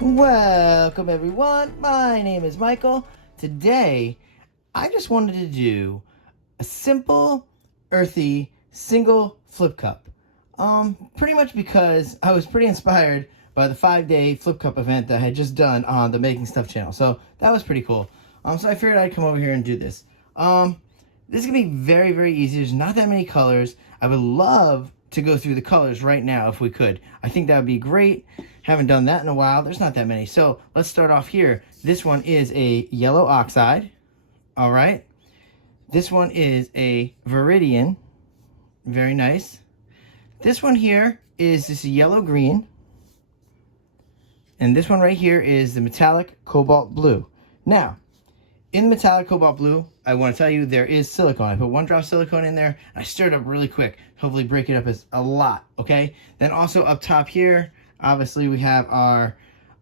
Welcome everyone, my name is Michael. Today, I just wanted to do a simple, earthy, single flip cup. Pretty much because I was pretty inspired by the 5-day flip cup event that I had just done on the Making Stuff channel. So that was pretty cool. So I figured I'd come over here and do this. This is gonna be very, very easy. There's not that many colors. I would love to go through the colors right now if we could. I think that would be great. Haven't done that in a while. There's not that many. So let's start off here. This one is a yellow oxide. All right. This one is a viridian. Very nice. This one here is this yellow green. And this one right here is the metallic cobalt blue. Now, in the metallic cobalt blue, I want to tell you there is silicone. I put 1 drop of silicone in there. I stirred it up really quick. Hopefully break it up as a lot, okay? Then also up top here, obviously we have our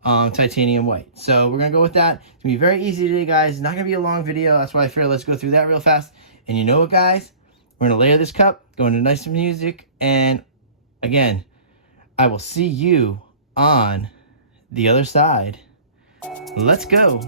titanium white. So we're going to go with that. It's going to be very easy today, guys. It's not going to be a long video. That's why I figured let's go through that real fast. And you know what, guys? We're going to layer this cup, go into nice music, and again, I will see you on the other side. Let's go.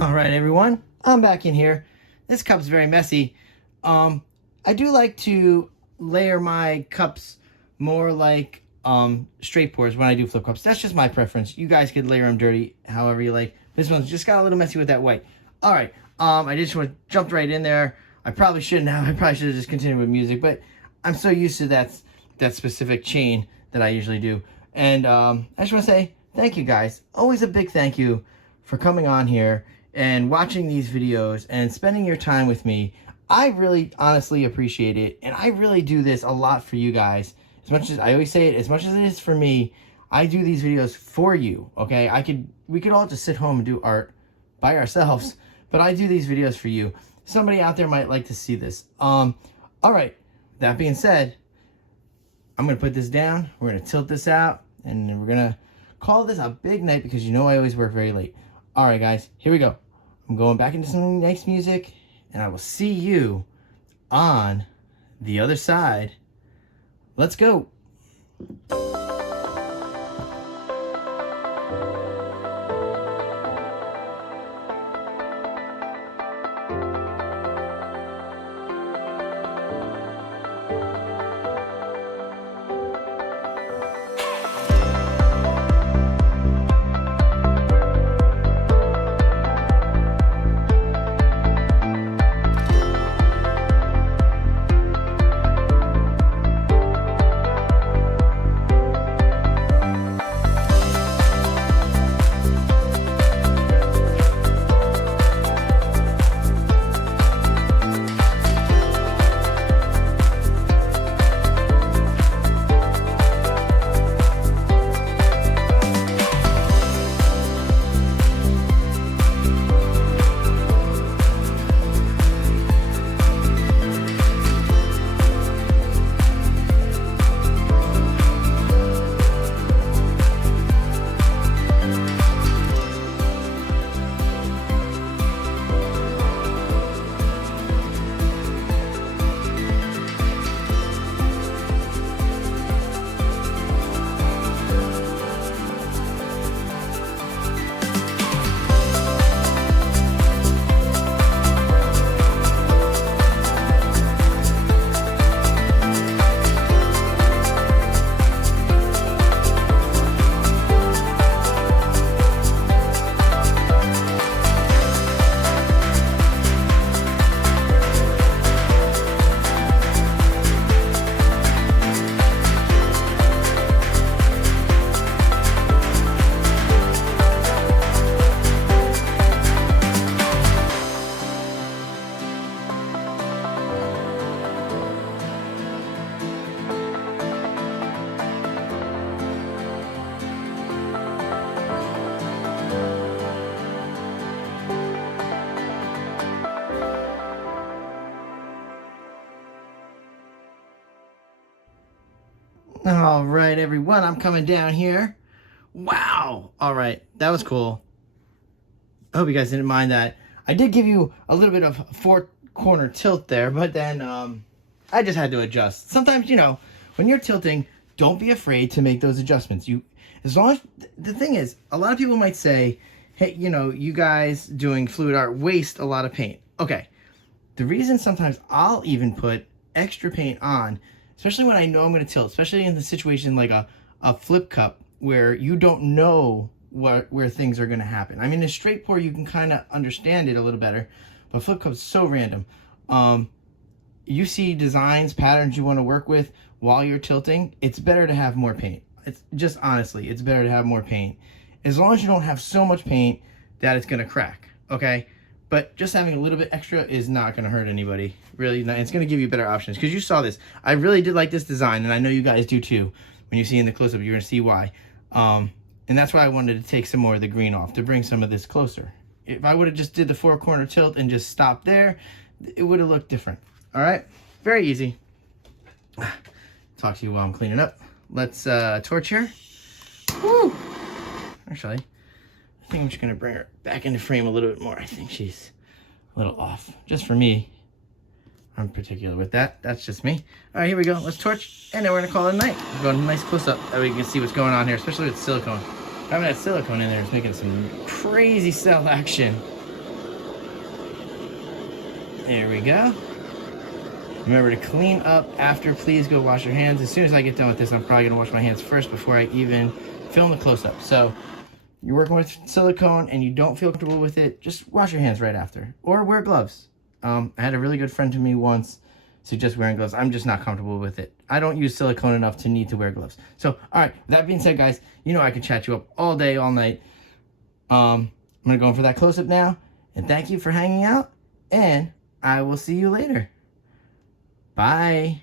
Alright everyone, I'm back in here. This cup's very messy. I do like to layer my cups more like straight pours when I do flip cups. That's just my preference. You guys could layer them dirty however you like. This one's just got a little messy with that white. Alright, I just jumped right in there. I probably shouldn't have. I probably should have just continued with music, but I'm so used to that specific chain that I usually do. And I just want to say thank you guys. Always a big thank you for coming on here and watching these videos and spending your time with me. I really honestly appreciate it, and I really do this a lot for you guys. As much as I always say it, as much as it is for me, I do these videos for you, okay? We could all just sit home and do art by ourselves, but I do these videos for you. Somebody out there might like to see this. All right, that being said, I'm gonna put this down, we're gonna tilt this out, and then we're gonna call this a big night because you know I always work very late. All right, guys, here we go. I'm going back into some nice music, and I will see you on the other side. Let's go. All right, everyone, I'm coming down here. Wow. All right, that was cool. I hope you guys didn't mind that. I did give you a little bit of four-corner tilt there, but then I just had to adjust. Sometimes, when you're tilting, don't be afraid to make those adjustments. As long as, the thing is, a lot of people might say, hey, you guys doing fluid art waste a lot of paint. Okay, the reason sometimes I'll even put extra paint on, especially when I know I'm going to tilt, especially in the situation like a flip cup where you don't know where things are going to happen. I mean, a straight pour, you can kind of understand it a little better, but flip cup's so random. You see designs, patterns you want to work with while you're tilting, it's better to have more paint. It's just, honestly, it's better to have more paint. As long as you don't have so much paint that it's going to crack, okay? But just having a little bit extra is not going to hurt anybody. Really not. It's going to give you better options, because you saw this. I really did like this design, and I know you guys do too. When you see in the close-up, you're going to see why. And that's why I wanted to take some more of the green off, to bring some of this closer. If I would have just did the four-corner tilt and just stopped there, it would have looked different. All right? Very easy. Talk to you while I'm cleaning up. Let's torch here. Woo! Actually, I think I'm just going to bring her back into frame a little bit more. I think she's a little off. Just for me. I'm particular with that. That's just me. All right, here we go. Let's torch, and then we're going to call it a night. We're going a nice close-up. That way you can see what's going on here, especially with silicone. Having that silicone in there is making some crazy cell action. There we go. Remember to clean up after. Please go wash your hands. As soon as I get done with this, I'm probably going to wash my hands first before I even film the close-up. So you're working with silicone and you don't feel comfortable with it, just wash your hands right after. Or wear gloves. I had a really good friend to me once suggest wearing gloves. I'm just not comfortable with it. I don't use silicone enough to need to wear gloves. So, all right, that being said, guys, I can chat you up all day, all night. I'm going to go in for that close-up now. And thank you for hanging out. And I will see you later. Bye.